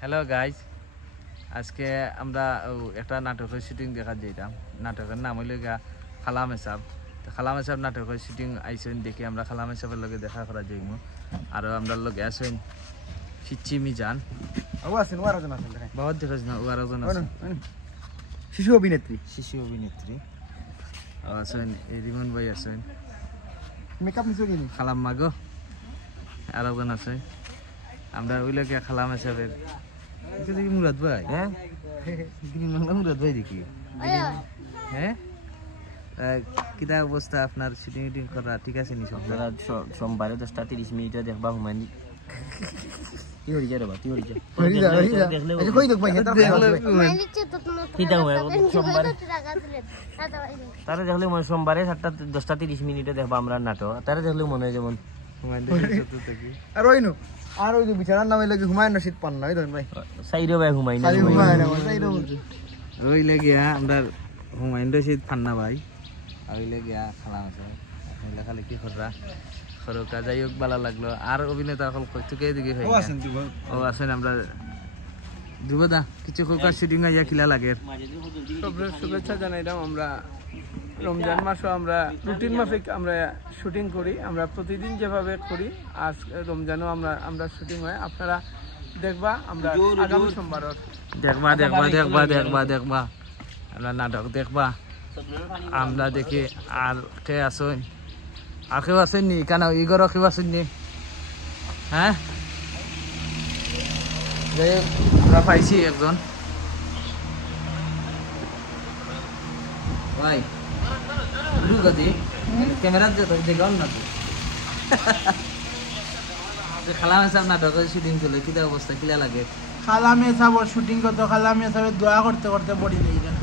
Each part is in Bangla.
হ্যালো গাইজ, আজকে আমরা একটা নাটকের শুটিং দেখা যাইতাম। নাটকের নাম হইল গা খালাম হিসাব। তো খালাম হিসাব নাটকের শুটিং আইসেন দেখি আমরা খালাম হিসাবের লগে দেখা করা যাইব। আর আমরা লগে আসেন ফিচ্ছি মিজান, বহুত দেখাছ না, ওয়ারজন আছেন শিশু অভিনেত্রী আছেন, রিমন ভাই আছেন, মেকআপ নিছো কিনি খালাম মাগো আর একজন আছে। আমরা ওই লগে খালাম হিসাবের দেখি মুরাদ ভাই, হ্যাঁ মুরাদ ভাই দেখি, হ্যাঁ কিতা অবস্থা আপনার? শুটিং উটিং করা ঠিক আছে নি? সোমবারে 10:30 দেখবা হুমায়ুন কি হরি যাবে কি হরি যাবে দেখলে কই দেখ ভাই সোমবারে তারা দেখলে মনে সোমবারে 10:30 দেখবা আমরা নাটক, তারা দেখলে মনে হয় যেমন হুমায়ুন দেখি। আর ওইনো আর ওই যে বিচারার নামে লাগে হুমায়ুন রশিদ পান্না, ওই ধরেন ভাই সাইরো ভাই হুমায়ুন রই লাগিয়া আমরা হুমায়ুন রশিদ পান্না ভাই আইলে গিয়া খালাম আছে খালি কি খররা খরকা যাই হোক ভালো লাগলো। আর অভিনেতা হল কইতুকে দিকে ভাই ও আছেন। আমরা দুবদা কিছু খরকা শুটিং আইয়া কিলা লাগে সবরে শুভেচ্ছা জানাইলাম। আমরা রমজান মাসও আমরা রুটিন মাফিক আমরা শুটিং করি, আমরা প্রতিদিন যেভাবে করি আজ রমজানও আমরা শুটিং হয়। আপনারা দেখবা আমরা আগামী সোমবার দেখবা আমরা নাটক দেখবা। আমরা দেখি আর কে আসেন, আর কেউ আসেন নি? কেন ইগর কেউ আসেন নি? হ্যাঁ আমরা পাইছি একজন ভাই ক্যামেরা দেখাও না তো খালাম হিসাব নাটকের শুটিং চলে, কিটা অবস্থা কিলা লাগে? খালামে সাবর শুটিং করতে খালামে সাবে দোয়া করতে করতে বডি দিয়ে গেল।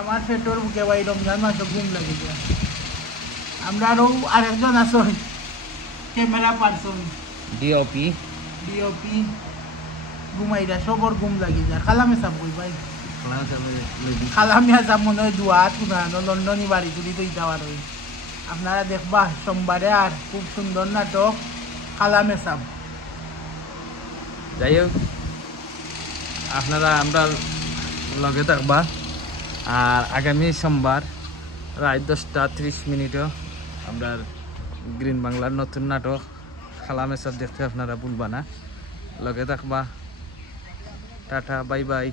আমার পেটর বুকে ভাই রমজান মাসে ঘুম লাগে যায়। আমরা আরও আরেকজন আছো ক্যামেরা পার্সন ডিওপি ঘুমাইরা সবর ঘুম লাগি যায়। খালামে সাব কই ভাই খালাম হিসাব খালামিয়া সাব মনে হয় দোয়া শুনানো লন্ডনী বাড়ি তুলি তো যাওয়ার ওই। আপনারা দেখবা সোমবারে আর খুব সুন্দর নাটক খালামে সাব। যাই হোক আপনারা আমরা লগে থাকবা। আর আগামী সোমবার রাত 10:30 আমরা গ্রিন বাংলার নতুন নাটক খালামে সব দেখতে আপনারা ভুলবা না, লগে থাকবা। Tata, bye bye.